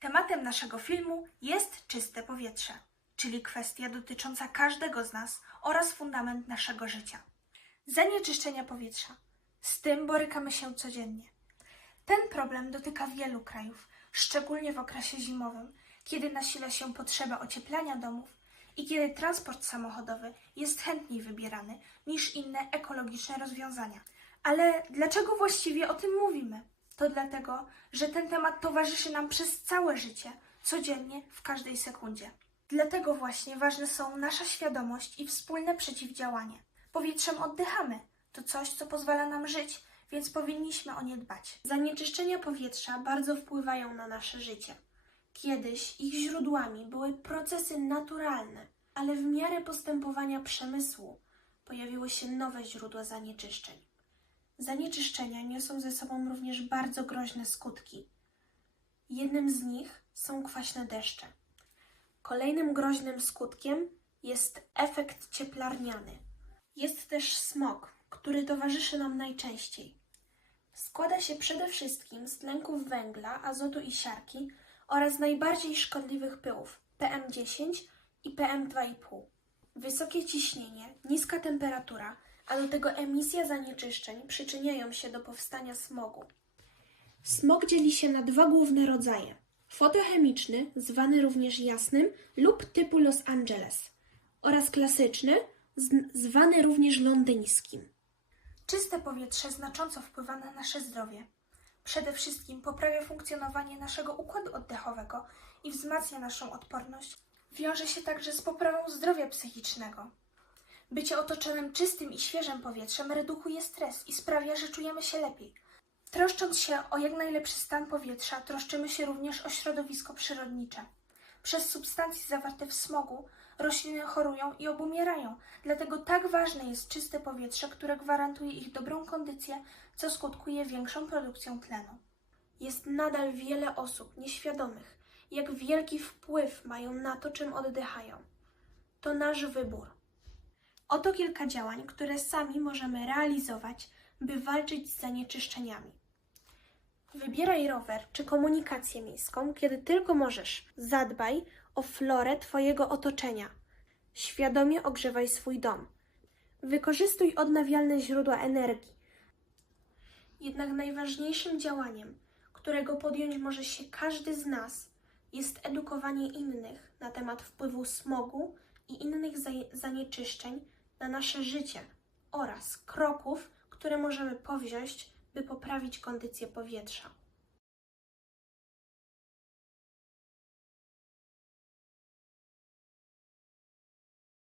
Tematem naszego filmu jest czyste powietrze, czyli kwestia dotycząca każdego z nas oraz fundament naszego życia. Zanieczyszczenia powietrza. Z tym borykamy się codziennie. Ten problem dotyka wielu krajów, szczególnie w okresie zimowym, kiedy nasila się potrzeba ocieplania domów i kiedy transport samochodowy jest chętniej wybierany niż inne ekologiczne rozwiązania. Ale dlaczego właściwie o tym mówimy? To dlatego, że ten temat towarzyszy nam przez całe życie, codziennie, w każdej sekundzie. Dlatego właśnie ważne są nasza świadomość i wspólne przeciwdziałanie. Powietrzem oddychamy. To coś, co pozwala nam żyć, więc powinniśmy o nie dbać. Zanieczyszczenia powietrza bardzo wpływają na nasze życie. Kiedyś ich źródłami były procesy naturalne, ale w miarę postępowania przemysłu pojawiły się nowe źródła zanieczyszczeń. Zanieczyszczenia niosą ze sobą również bardzo groźne skutki. Jednym z nich są kwaśne deszcze. Kolejnym groźnym skutkiem jest efekt cieplarniany. Jest też smog, który towarzyszy nam najczęściej. Składa się przede wszystkim z tlenków węgla, azotu i siarki oraz najbardziej szkodliwych pyłów PM10 i PM2,5. Wysokie ciśnienie, niska temperatura, a do tego emisja zanieczyszczeń przyczyniają się do powstania smogu. Smog dzieli się na dwa główne rodzaje. Fotochemiczny, zwany również jasnym lub typu Los Angeles oraz klasyczny, zwany również londyńskim. Czyste powietrze znacząco wpływa na nasze zdrowie. Przede wszystkim poprawia funkcjonowanie naszego układu oddechowego i wzmacnia naszą odporność. Wiąże się także z poprawą zdrowia psychicznego. Bycie otoczonym czystym i świeżym powietrzem redukuje stres i sprawia, że czujemy się lepiej. Troszcząc się o jak najlepszy stan powietrza, troszczymy się również o środowisko przyrodnicze. Przez substancje zawarte w smogu rośliny chorują i obumierają, dlatego tak ważne jest czyste powietrze, które gwarantuje ich dobrą kondycję, co skutkuje większą produkcją tlenu. Jest nadal wiele osób nieświadomych, jak wielki wpływ mają na to, czym oddychają. To nasz wybór. Oto kilka działań, które sami możemy realizować, by walczyć z zanieczyszczeniami. Wybieraj rower czy komunikację miejską, kiedy tylko możesz. Zadbaj o florę Twojego otoczenia. Świadomie ogrzewaj swój dom. Wykorzystuj odnawialne źródła energii. Jednak najważniejszym działaniem, którego podjąć może się każdy z nas, jest edukowanie innych na temat wpływu smogu i innych za- zanieczyszczeń na nasze życie oraz kroków, które możemy powziąć, by poprawić kondycję powietrza.